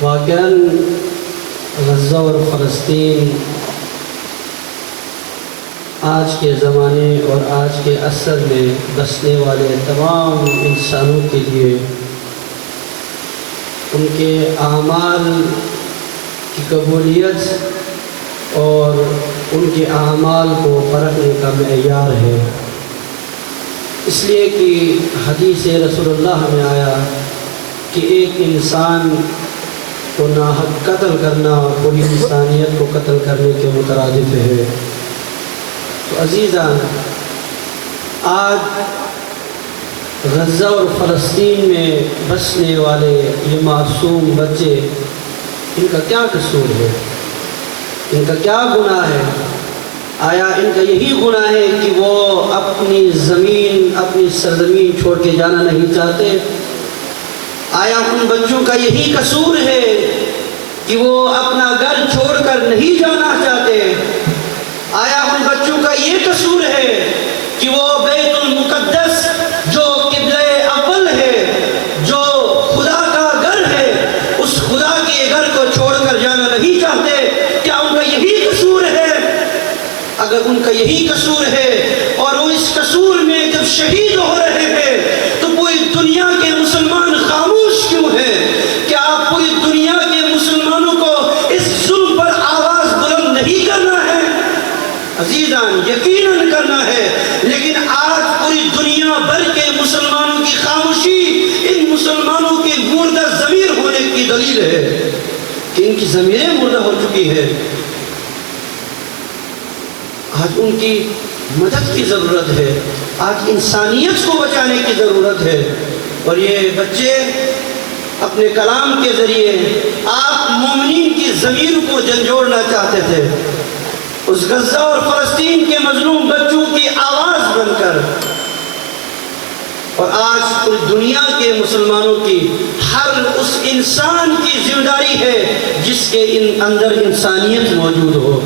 واقعاً غزہ اور فلسطین آج کے زمانے اور آج کے عصر میں بسنے والے تمام انسانوں کے لیے ان کے اعمال کی قبولیت اور ان کے اعمال کو پرکھنے کا معیار ہے، اس لیے کہ حدیث رسول اللہ میں آیا کہ ایک انسان کو ناحق قتل کرنا پوری انسانیت کو قتل کرنے کے مترادف ہے۔ تو عزیزان، آج غزہ اور فلسطین میں بسنے والے یہ معصوم بچے، ان کا کیا قصور ہے؟ ان کا کیا گناہ ہے؟ آیا ان کا یہی گناہ ہے کہ وہ اپنی زمین، اپنی سرزمین چھوڑ کے جانا نہیں چاہتے؟ آیا ان بچوں کا یہی قصور ہے کہ وہ اپنا گھر چھوڑ کر نہیں جانا چاہتے؟ آیا ان بچوں کا یہ قصور ہے کہ وہ بیت المقدس جو قبلہ اول ہے، جو خدا کا گھر ہے، اس خدا کے گھر کو چھوڑ کر جانا نہیں چاہتے؟ کیا ان کا یہی قصور ہے؟ اگر ان کا یہی قصور ہے اور وہ اس قصور میں جب شہید ہو رہے ہیں تو پوری دنیا کے مسلمان خاموش کیوں ہیں؟ کیا پوری دنیا کے مسلمانوں کو اس ظلم پر آواز بلند نہیں کرنا ہے؟ عزیزان، یقیناً کرنا ہے، لیکن آج پوری دنیا بھر کے مسلمانوں کی خاموشی ان مسلمانوں کی مردہ ضمیر ہونے کی دلیل ہے کہ ان کی ضمیریں مردہ ہو چکی ہے۔ آج ان کی مدد کی ضرورت ہے، آج انسانیت کو بچانے کی ضرورت ہے۔ اور یہ بچے اپنے کلام کے ذریعے آپ مومنین کی ضمیر کو جھنجھوڑنا چاہتے تھے، اس غزہ اور فلسطین کے مظلوم بچوں کی آواز بن کر۔ اور آج پوری دنیا کے مسلمانوں کی ہر اس انسان کی ذمہ داری ہے جس کے اندر انسانیت موجود ہو۔